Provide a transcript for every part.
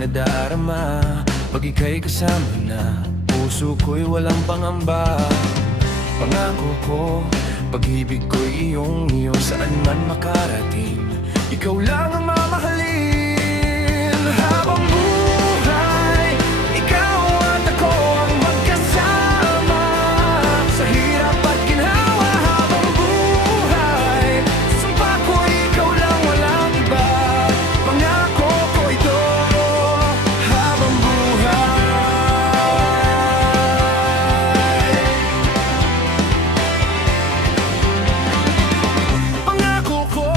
aking nadarama. Pag ika'y kasama na, puso ko'y walang pangamba. Pangako ko, pag-ibig ko'y iyong-iyo, saan man makarating, ikaw lang ang mamahalin. Habang buhay, ikaw at ako ang magkasama, sa hirap at ginhawa. Habang buhay, sumpa ko ikaw lang, walang iba. Pangako ko ito, habang buhay. Pangako ko,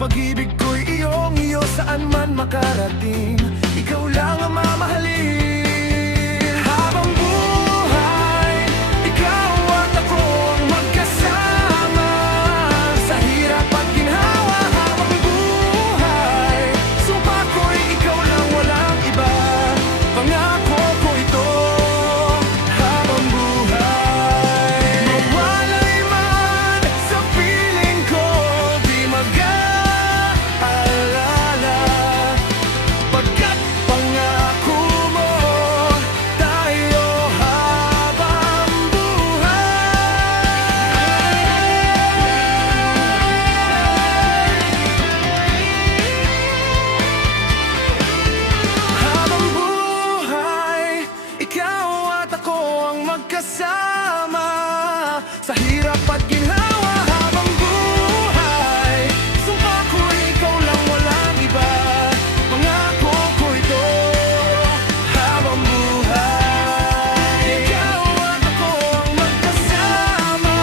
pag-ibig ko'y iyong-iyo, saan man makarating, ikaw lang ang mamahalin. Habang buhay, ikaw at ako ang magkasama, sa hirap at ginhawa. Habang buhay, sumpa ko'y ikaw lang, walang iba. Pangako ko ito, habang buhay. Mawalay man sa piling ko, di mag-aalala, pagkat pangako mo, tayo habang buhay. Habang buhay, ikaw at ako ang magkasama, sa hirap at ginhawa. Habang buhay, sumpa ko ikaw lang, walang iba. Pangako ko ito, habang buhay. Ikaw at ako ang magkasama,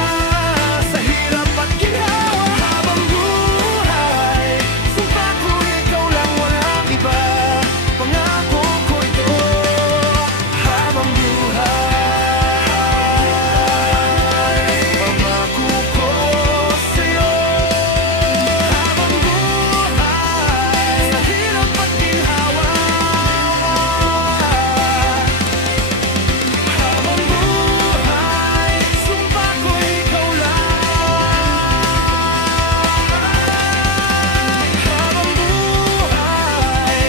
sa hirap at ginhawa. Habang buhay, sumpa ko ikaw lang, walang iba. Pangako ko ito, habang buhay. Pangako ko sa'yo, habang buhay, sa hirap at ginhawa. Habang buhay, sumpa ko ikaw lang. Habang buhay,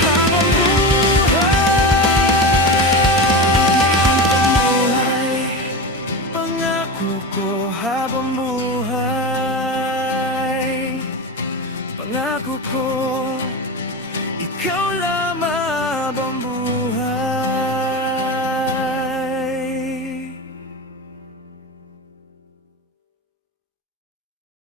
habang buhay. Pangako ko, habang buhay. Pangako ko, ikaw lang